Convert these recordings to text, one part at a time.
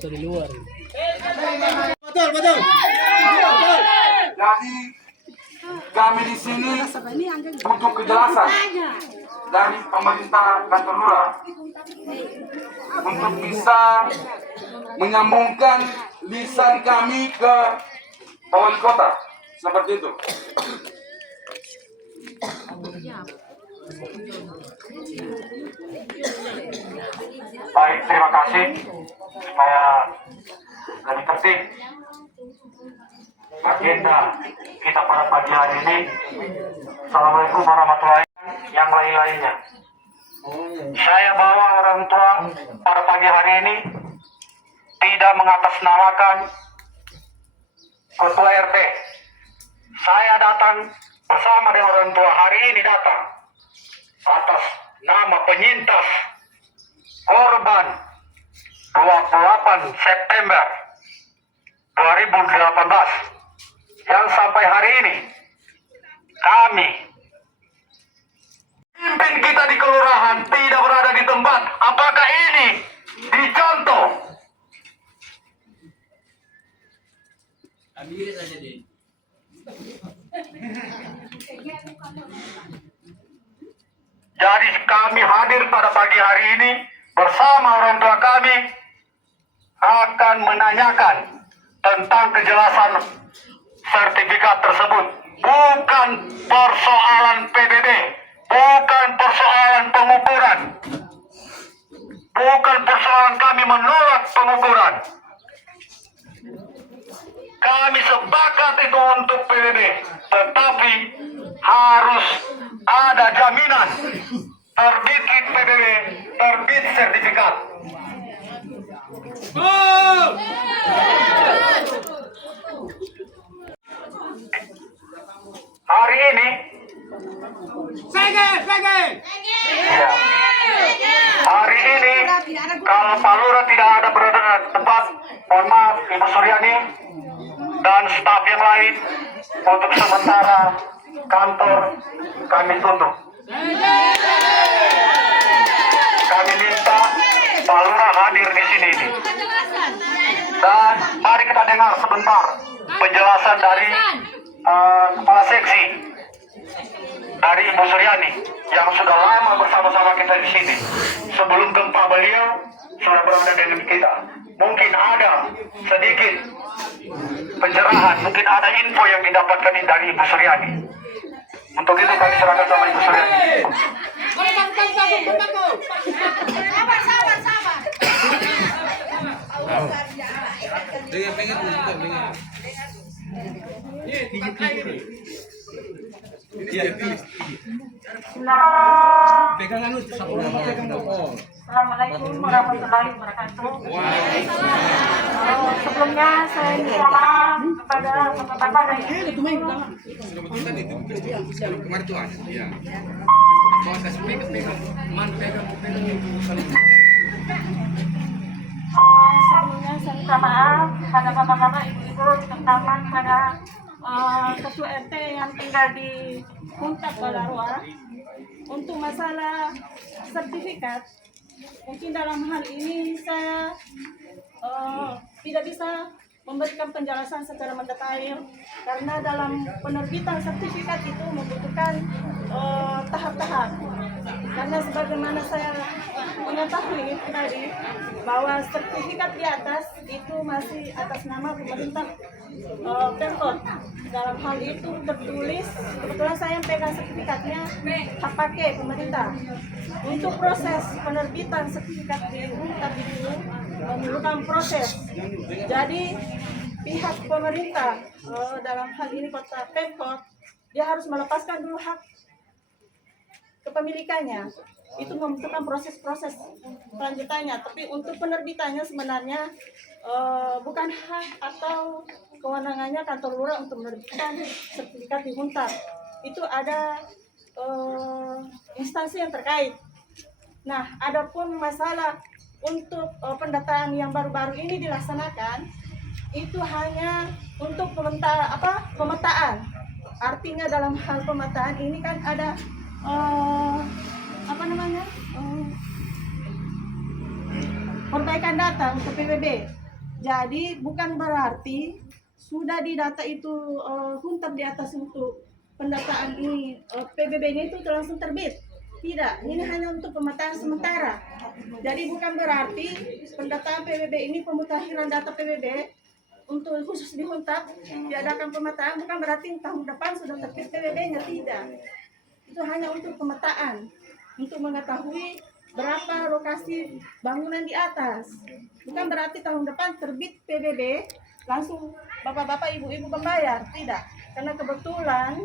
Di luar. Betul, betul. Jadi kami di sini butuh kejelasan dari pemerintah kantor lurah untuk bisa menyambungkan lisan kami ke wali kota seperti itu. Baik, terima kasih. Supaya lebih tertib agenda kita pada pagi hari ini. Assalamualaikum warahmatullahi wabarakatuh. Yang lain-lainnya. Saya bawa orang tua pada pagi hari ini tidak mengatasnamakan ketua RT. Saya datang bersama dengan orang tua hari ini datang atas nama penyintas korban 28 September 2018 yang sampai hari ini kami pimpin kita di kelurahan tidak berada di tempat. Apakah ini dicontoh? Ambil saja deh. Jadi kami hadir pada pagi hari ini bersama orang tua kami akan menanyakan tentang kejelasan sertifikat tersebut. Bukan persoalan PBB, bukan persoalan pengukuran, bukan persoalan kami menolak pengukuran. Kami sepakat itu untuk PBB, tetapi harus ada jaminan terbit PBB, terbit sertifikat. Hari ini ya, hari ini kalau Pak Lurah tidak ada berada di tempat, mohon maaf Ibu Suryani dan staf yang lain, untuk sementara kantor kami tutup. Kami minta Pak Lurah hadir di sini ini. Dan mari kita dengar sebentar penjelasan dari kepala seksi dari Ibu Suryani yang sudah lama bersama-sama kita di sini. Sebelum gempa beliau sudah berada dengan kita. Mungkin ada sedikit pencerahan, mungkin ada info yang didapatkan dari Ibu Suryani. Untuk itu kami serahkan sama Ibu Suryani. Assalamualaikum warahmatullahi wabarakatuh. Sebelumnya saya minta maaf kepada bapak-bapak dan ibu. Sebelumnya saya minta maaf pada bapak-bapak ibu-ibu, terutama pada ketua RT yang tinggal di Puncak Balaroa. Untuk masalah sertifikat, mungkin dalam hal ini saya tidak bisa memberikan penjelasan secara mendetail karena dalam penerbitan sertifikat itu membutuhkan tahap-tahap. Karena sebagaimana saya mengetahui tadi bahwa sertifikat di atas itu masih atas nama pemerintah Pemkot. Dalam hal itu tertulis, kebetulan saya yang pegang sertifikatnya hak pakai pemerintah. Untuk proses penerbitan sertifikat di UNTAP itu memerlukan proses. Jadi pihak pemerintah dalam hal ini kota Pemkot, dia harus melepaskan dulu hak kepemilikannya. Itu membutuhkan proses-proses selanjutnya. Tapi untuk penerbitannya sebenarnya bukan hak atau kewenangannya kantor lurah untuk menerbitkan sertifikat di UNTAP. itu ada instansi yang terkait. Nah, adapun masalah untuk pendataan yang baru-baru ini dilaksanakan, itu hanya untuk pemetaan. Artinya dalam hal pemetaan ini kan ada perbaikan data untuk PBB. Jadi bukan berarti sudah didata itu huntap di atas untuk pendataan ini PBB-nya itu langsung terbit. Tidak, ini hanya untuk pemetaan sementara. Jadi bukan berarti pendataan PBB ini, pemutakhiran data PBB untuk khusus dihuntap, diadakan pemetaan, bukan berarti tahun depan sudah terbit PBB-nya, tidak. Itu hanya untuk pemetaan, untuk mengetahui berapa lokasi bangunan di atas. Bukan berarti tahun depan terbit PBB, langsung bapak-bapak, ibu-ibu membayar, tidak. Karena kebetulan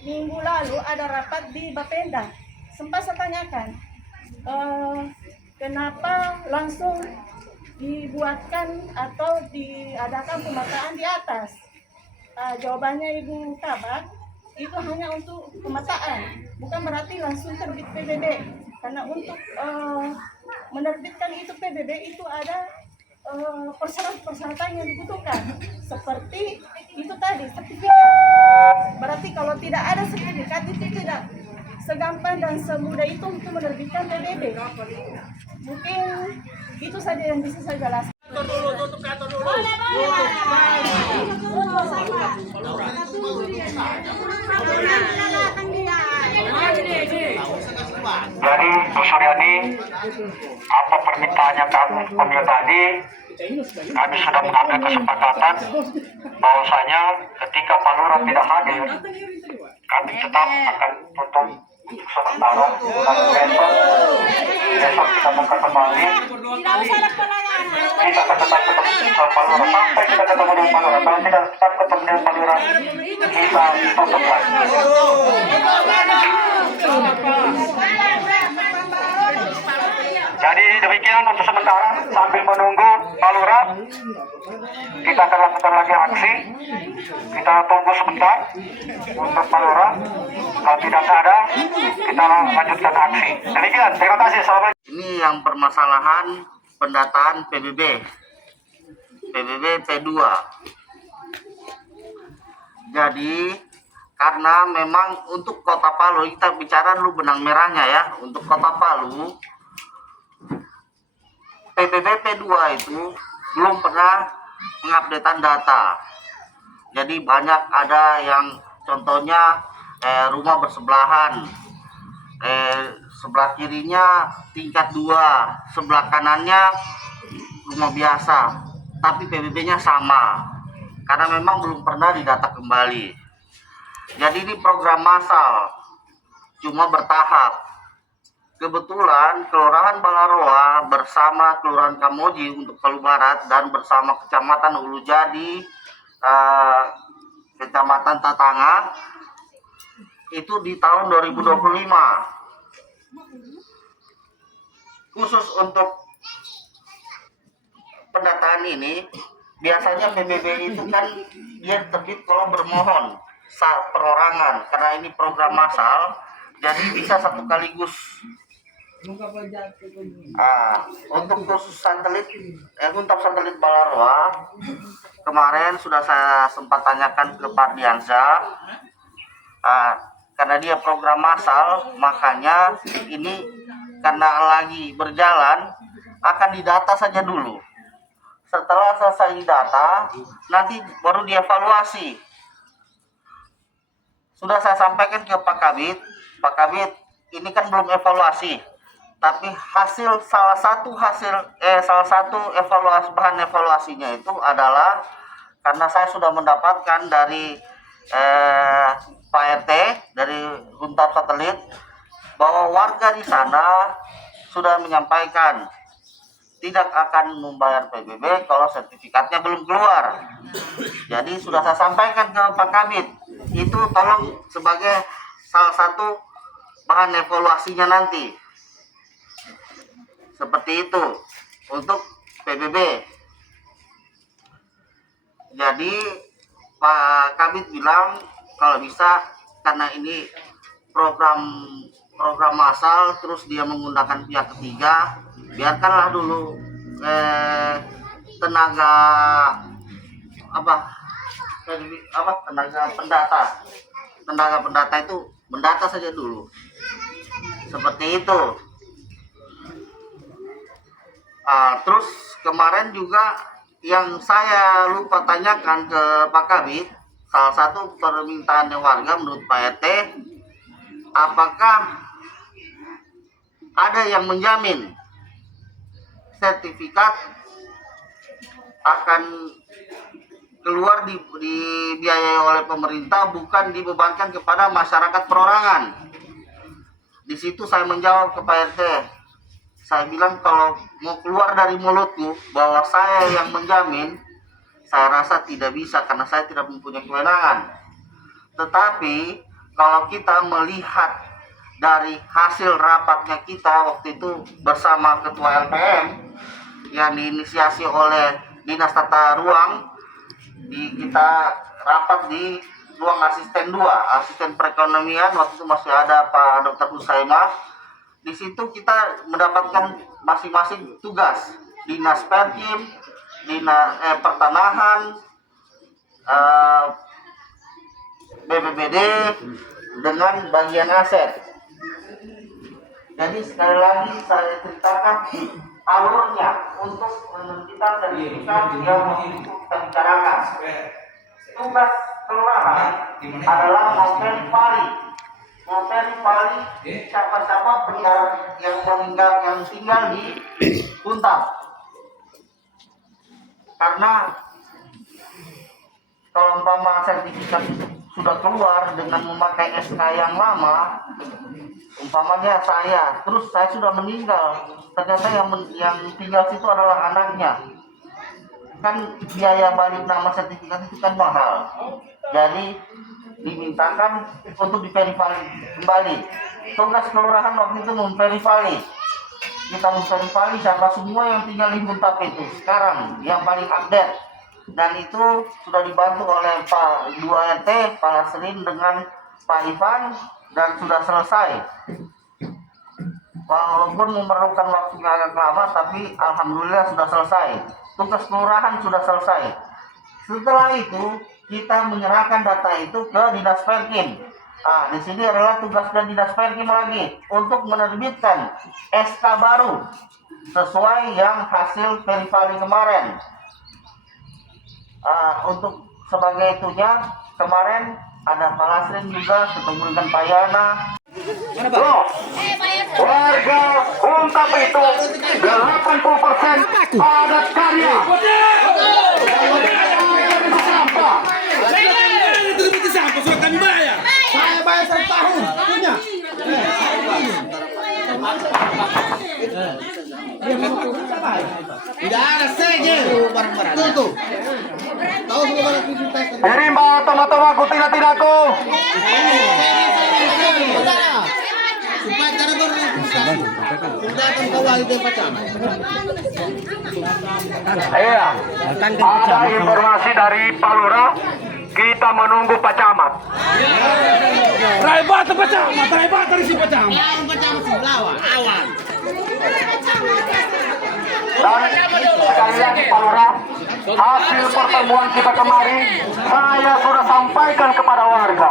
minggu lalu ada rapat di Bapenda. Sempat saya tanyakan, kenapa langsung dibuatkan atau diadakan pemetaan di atas? Jawabannya Ibu Kabak, itu hanya untuk pemetaan, bukan berarti langsung terbit PBB. Karena untuk menerbitkan itu PBB itu ada persyaratan yang dibutuhkan, seperti itu tadi, sertifikat. Berarti kalau tidak ada sertifikat itu tidak segampang dan semudah itu untuk menerbitkan PBB. Mungkin itu saja yang bisa saya jelaskan. Tutup kantor dulu. Jadi Bu Suryani, apa permintaannya kami tadi, kami sudah mengambil kesepakatan bahwasanya ketika Pak Lurah tidak hadir, kami tetap akan tutup untuk sementara. Besok kita buka kembali. Kita akan tetap ketemu dengan Pak Lurah sampai kita ketemu dengan Pak Lurah. Kalau tidak tetap ketemu dengan Pak Lurah, kita tutup lagi. Jadi demikian untuk sementara, sambil menunggu Pak Lurah, kita akan lakukan lagi aksi. Kita tunggu sebentar untuk Pak Lurah. Kalau tidak ada, kita lanjutkan aksi. Demikian, terima kasih. Assalamualaikum. Ini yang permasalahan pendataan PBB P2. Jadi karena memang untuk Kota Palu, kita bicara dulu benang merahnya ya. Untuk Kota Palu, PBB P2 itu belum pernah mengupdatekan data. Jadi banyak ada yang contohnya rumah bersebelahan, sebelah kirinya tingkat 2, sebelah kanannya rumah biasa, tapi PBB-nya sama. Karena memang belum pernah didata kembali. Jadi ini program massal, cuma bertahap. Kebetulan Kelurahan Balaroa bersama Kelurahan Kamoji untuk Palu Barat dan bersama Kecamatan Ulu Jadi, Kecamatan Tatanga, itu di tahun 2025. Khusus untuk pendataan ini, biasanya PBB itu kan dia terbit kalau bermohon perorangan, karena ini program massal, jadi bisa satu kaligus. Untuk khusus satelit, untuk satelit Balaroa, kemarin sudah saya sempat tanyakan ke Pak Diansyah, karena dia program massal, makanya ini karena lagi berjalan akan didata saja dulu. Setelah selesai data, nanti baru dievaluasi. Sudah saya sampaikan ke Pak Kabid, ini kan belum evaluasi, tapi salah satu bahan evaluasinya itu adalah karena saya sudah mendapatkan dari Pak RT dari Huntap Satelit bahwa warga di sana sudah menyampaikan tidak akan membayar PBB kalau sertifikatnya belum keluar. Jadi sudah saya sampaikan ke Pak Kabid, itu tolong sebagai salah satu bahan evaluasinya nanti. Seperti itu untuk PBB. Jadi Pak Kabid bilang kalau bisa karena ini program massal, terus dia menggunakan pihak ketiga, biarkanlah dulu tenaga pendata itu mendata saja dulu, seperti itu. Terus kemarin juga yang saya lupa tanyakan ke Pak Kabid, salah satu permintaan warga menurut Pak RT, apakah ada yang menjamin sertifikat akan keluar dibiayai oleh pemerintah, bukan dibebankan kepada masyarakat perorangan. Di situ saya menjawab ke Pak RT, saya bilang kalau mau keluar dari mulutku bahwa saya yang menjamin, saya rasa tidak bisa karena saya tidak mempunyai kewenangan. Tetapi kalau kita melihat dari hasil rapatnya kita waktu itu bersama Ketua LPM yang diinisiasi oleh Dinas Tata Ruang, kita rapat di ruang asisten 2, asisten perekonomian, waktu itu masih ada Pak Dr. Husaimah. Di situ kita mendapatkan masing-masing tugas, Dinas Perkim, Dinas Pertanahan, BPBD dengan bagian aset. Jadi sekali lagi saya ceritakan alurnya untuk menerbitkan sertifikat yang kita bicarakan. Tugas kelurahan adalah memverify siapa-siapa yang tinggal di Kuntap. Karena kalau umpama sertifikat sudah keluar dengan memakai SK yang lama, umpamanya saya sudah meninggal, ternyata yang tinggal situ adalah anaknya, kan biaya balik nama sertifikat itu kan mahal. Jadi dimintakan untuk diverifikasi kembali. Tugas kelurahan waktu itu memverifikasi. Kita memverifikasi siapa semua yang tinggal di Kuntap itu sekarang yang paling update. Dan itu sudah dibantu oleh Pak 2 RT, Pak Lasrin dengan Pak Ivan, dan sudah selesai. Walaupun memerlukan waktu yang agak lama, tapi alhamdulillah sudah selesai. Tugas kelurahan sudah selesai. Setelah itu kita menyerahkan data itu ke Dinas Perkim. Di sini adalah tugas dan Dinas Perkim lagi untuk menerbitkan SK baru sesuai yang hasil verifikasi kemarin. Untuk sebagai itunya kemarin ada Pak Lasrin juga ketemu dengan Pak Yana. Warga Kuntap itu 80% padat karya. Sampah. Saya bayar 1 tahun punya. Tidak ada segel barang-barang. Tuh. Tahu semua barang kita. Rimba toma-toma ku tidak-tidakku. Supaya cara berlaku. Sudah akan kawal di Pacam. Iya. Ada informasi dari Pak Lurah. Kita menunggu Pak Camat. Raibat Pak Camat, Raibat dari si Pak Camat. Pacam sebelah awan. Dan sekali lagi Pak Lurah, hasil pertemuan kita kemarin saya sudah sampaikan kepada warga.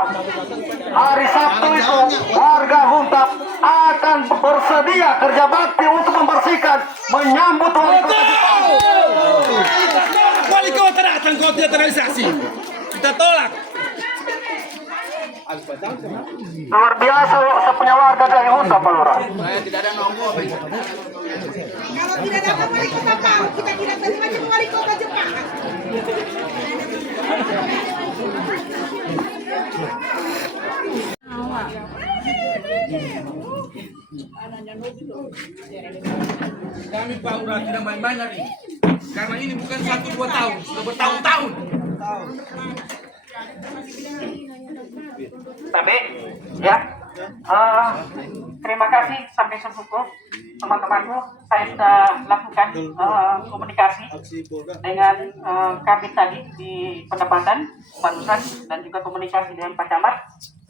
Hari Sabtu itu warga Kuntap akan bersedia kerja bakti untuk membersihkan, menyambut wali kota Jepang. Wali kota datang kau tidak terrealisasi. Kita tolak. Luar biasa sepunya warga dari Kuntap, Pak Lurah. Saya tidak ada nombor. Kalau tidak dapat wali kota tahu, kita tidak terima jadi wali kota Jepang. Kami Pak Lurah tidak main-main hari ini. Karena ini bukan 1-2 tahun, sudah bertahun-tahun. Tapi ya, terima kasih sampai cukup teman-temanku. Saya sudah lakukan komunikasi dengan Kabit tadi di pendapatan barusan dan juga komunikasi dengan Pak Camat.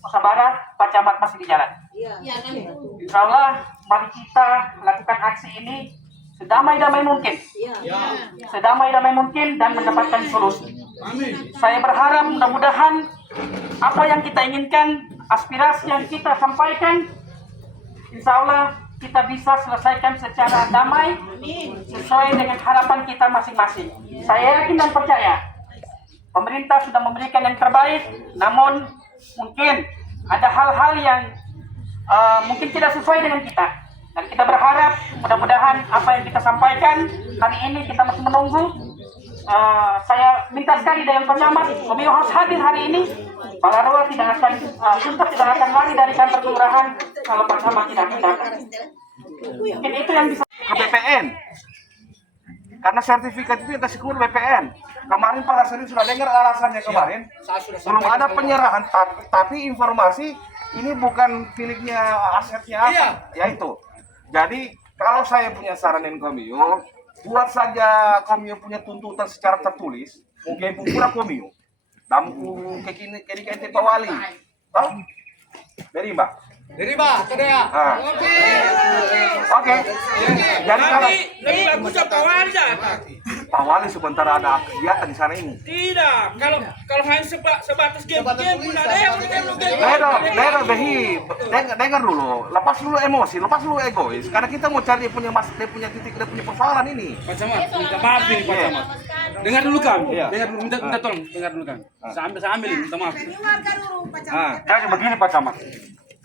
Nusa Barat, Pak Camat masih di jalan. Insya Allah, mari kita lakukan aksi ini sedamai-damai mungkin. Sedamai-damai mungkin dan mendapatkan solusi. Saya berharap mudah-mudahan apa yang kita inginkan, aspirasi yang kita sampaikan, insya Allah kita bisa selesaikan secara damai sesuai dengan harapan kita masing-masing. Saya yakin dan percaya pemerintah sudah memberikan yang terbaik, namun mungkin ada hal-hal yang mungkin tidak sesuai dengan kita. Dan kita berharap mudah-mudahan apa yang kita sampaikan hari ini kita masih menunggu. Saya minta sekali dengan pengamat, Komio harus hadir hari ini. Pak Larua tidak akan tidak akan lari dari kantor kelurahan kalau Pak Camat tidak datang. Mungkin itu yang bisa Ke BPN. Karena sertifikat itu yang kasih keluar BPN. Kemarin Pak Lasari sudah dengar alasannya kemarin. Belum ada penyerahan, tapi informasi ini bukan miliknya asetnya apa, ya itu. Jadi kalau saya punya saranin Komio, buat saja Komio punya tuntutan secara tertulis, mungkin pura Komio. Dampu kekini ente Pawali. Tahu? Dari Mbak. Dari Pak, ya. Oke. Jadi kalau Lebih bagus apa warga? Pawali sebentar ada kegiatan di sana ini. Tidak, kalau hanya sebatas game-game pun ada yang Lero, Behi, dengar dulu, lepas dulu emosi, lepas dulu egois, karena kita mau cari dia punya titik, dia punya persoalan ini. Pak Camat, minta maaf ini Pak Camat. Dengar dulu kan, Iya. dengar dulu, minta tolong, dengar dulu kan. Saya ambil ini, minta maaf. Jadi begini Pak Camat,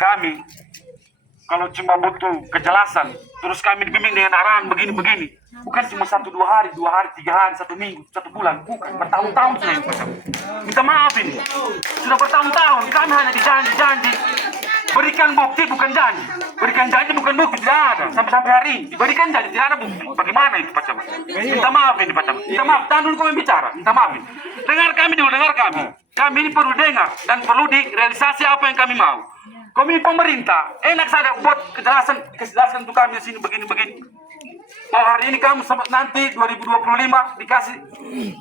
kami kalau cuma butuh kejelasan, terus kami dibimbing dengan arahan begini-begini, bukan cuma 1-2 hari, 2 hari, 3 hari, 1 minggu, 1 bulan, bukan, bertahun-tahun sudah ini Pak Camat. Minta maaf ini, sudah bertahun-tahun, kami hanya dijanji-janji, berikan bukti bukan janji, berikan janji bukan bukti, tidak ada, sampai hari ini, berikan janji, tidak ada bukti, bagaimana itu Pak Camat? Minta maaf ini Pak Camat, minta maaf, tahan dulu kami bicara, minta maaf ini. Dengar kami dulu, dengar kami ini perlu dengar, dan perlu direalisasi apa yang kami mau. Kami pemerintah, enak saja buat kejelasan untuk kami di sini begini-begini. Oh, hari ini kamu nanti 2025 dikasih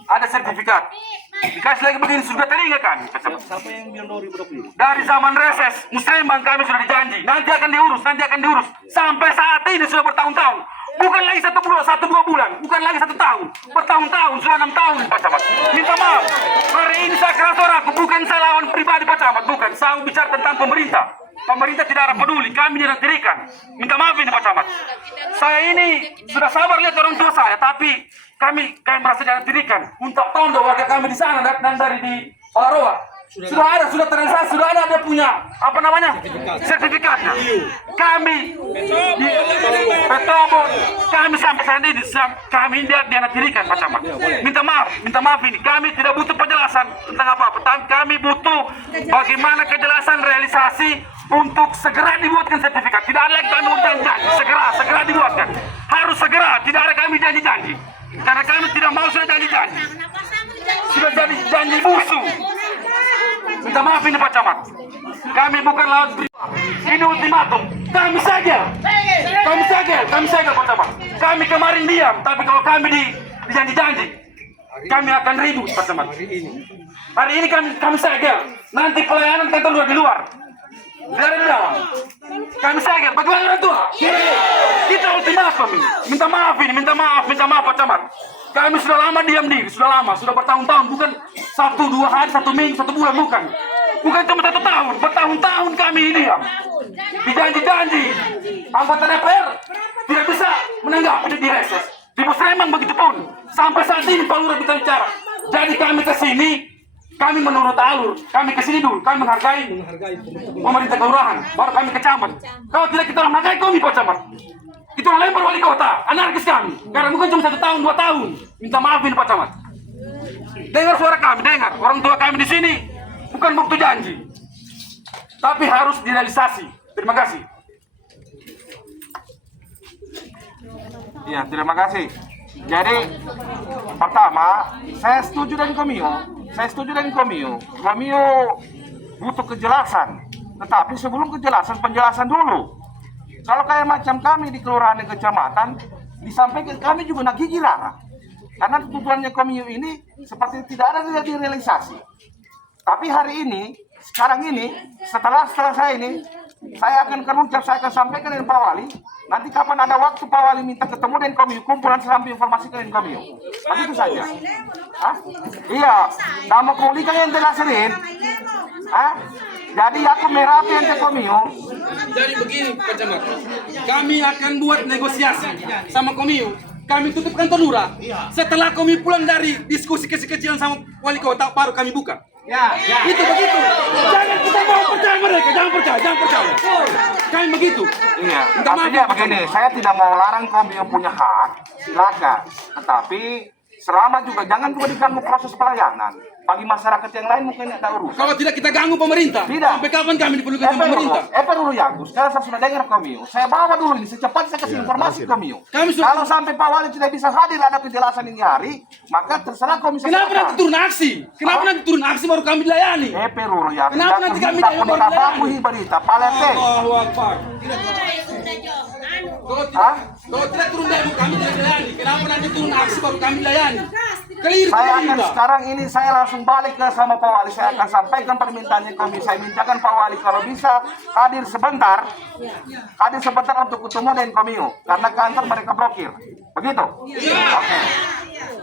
ada sertifikat. Dikasih lagi begini sudah telinga kami. Siapa yang bilang 2020? Dari zaman reses, musliman kami sudah dijanji. Nanti akan diurus. Sampai saat ini sudah bertahun-tahun. Bukan lagi 1 bulan, 1-2 bulan, bukan lagi 1 tahun, bertahun-tahun, sudah 6 tahun Pak Camat. Minta maaf, hari ini saya keras suaraku, bukan saya lawan pribadi Pak Camat, bukan. Saya bicara tentang pemerintah. Pemerintah tidak ada peduli, kami tidak dirikan. Minta maaf ini Pak Camat. Saya ini sudah sabar lihat orang tua saya, tapi kami merasa tidak dirikan. Untuk tondo warga kami di sana dan dari di Olaroa. Sudah ada, sudah terrealisasi, sudah ada dia punya apa namanya sertifikatnya. Kami di Petobo, kami sampai saat ini kami tidak dirikan Pak Camat. Minta maaf ini. Kami tidak butuh penjelasan tentang apa-apa. Kami butuh bagaimana kejelasan realisasi untuk segera dibuatkan sertifikat. Tidak ada lagi kami janji, segera dibuatkan. Harus segera, tidak ada kami janji-janji. Karena kami tidak mau sudah janji-janji. Sudah jadi janji busuk. Minta maaf ini Pak Camat. Kami bukan lawan pribadi. Ini ultimatum. Kami segel Pak Camat. Kami kemarin diam, tapi kalau kami dijanji-janji, kami akan ribut Pak Camat. Hari ini kami segel. Nanti pelayanan kantor luar di luar. Dari dalam. Kami segel. Bagaimana orang tua? Kita ultimatum ini. Minta maaf Pak Camat. Kami sudah lama diam diri, sudah bertahun-tahun, bukan 1-2 hari, 1 minggu, 1 bulan, bukan cuma 1 tahun, bertahun-tahun kami diam. Dijanji-janji, anggota DPR tidak bisa menanggapi di reses. Di Musliman begitu pun, sampai saat ini Pak Lurah kita bicara. Jadi kami ke sini, kami menurut alur, kami ke sini dulu, kami menghargai pemerintah kelurahan, baru kami ke camat. Kalau tidak kita menghargai kami Pak Camat. Itu lempar wali kota, anarkis kami. Karena bukan cuma 1 tahun, 2 tahun. Minta maaf ini Pak Camat. Dengar suara kami, dengar. Orang tua kami di sini bukan bukti janji, tapi harus direalisasi. Terima kasih. Iya, terima kasih. Jadi pertama, saya setuju dengan Komio. Komio butuh kejelasan. Tetapi sebelum kejelasan, penjelasan dulu. Kalau kayak macam kami di kelurahan dan kecamatan, disampaikan kami juga nak gigi larang. Karena tujuannya Komio ini seperti tidak ada direalisasi. Tapi hari ini sekarang ini, setelah saya ini, saya akan keruncap, saya akan sampaikan dengan Pak Wali. Nanti kapan ada waktu Pak Wali minta ketemu dengan Komio, kumpulan sampai informasi ke Komio. Begitu saja. Hah? Iya, nama kulikan yang telaserin. Hah? Jadi aku merapi yang Komio. Jadi begini Pak Camat, kami akan buat negosiasi sama Komio. Kami tutup kantor lurah. Setelah kami pulang dari diskusi kecil-kecilan sama wali kota, baru kami buka. Ya. Itu begitu. Jangan kita mau percaya mereka, jangan percaya. Kami begitu. Iya, Minta maaf, artinya Pak begini, saya tidak mau larang Komio punya hak, silakan. Tetapi selama juga jangan juga diganggu proses pelayanan. Bagi masyarakat yang lain mungkin ada urusan. Kalau tidak kita ganggu pemerintah. Tidak. Sampai kapan kami diperlukan sama pemerintah? Dulu ya, Gus. Sekarang saya sudah dengar Komio. Saya bawa dulu ini, secepatnya saya kasih informasi Komio. Kami sudah- Kalau sampai Pak Wali tidak bisa hadir ada penjelasan ini hari, maka terserah komisi. Kenapa nanti turun aksi? Kenapa nanti turun aksi baru kami dilayani? Perlu ya. Kenapa nanti kami tidak baru berapa dilayani? berita, Palete. Allahu Akbar. Kalau tidak turun dari kami tidak dilayani. Kenapa nanti turun aksi baru kami dilayani? Clear Saya akan kita. sekarang ini saya langsung balik ke sama Pak Wali. Saya akan sampaikan permintaannya komisi. Saya mintakan Pak Wali kalau bisa hadir sebentar untuk ketemu dengan Komio karena kantor mereka blokir. Begitu? Iya. Oke.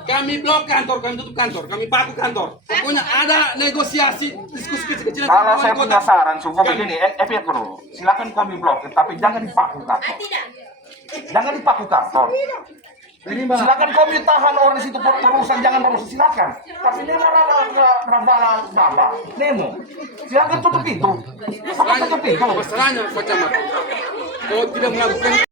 Kami blok kantor, kami tutup kantor, kami paku kantor. Pokoknya ada negosiasi, diskusi kecil-kecilan. Kalau sama saya wali punya kota. saran, sungguh begini, dulu. Silakan Komio blokir, tapi jangan dipaku kantor. Jangan dipaku kantor. Silakan Komio tahan orang di situ berurusan, jangan berurusan, silakan. Tapi Nemo Baba, Nemo, silakan tutup itu. Tutup itu. Masalahnya Pak Camat, kalau tidak melakukan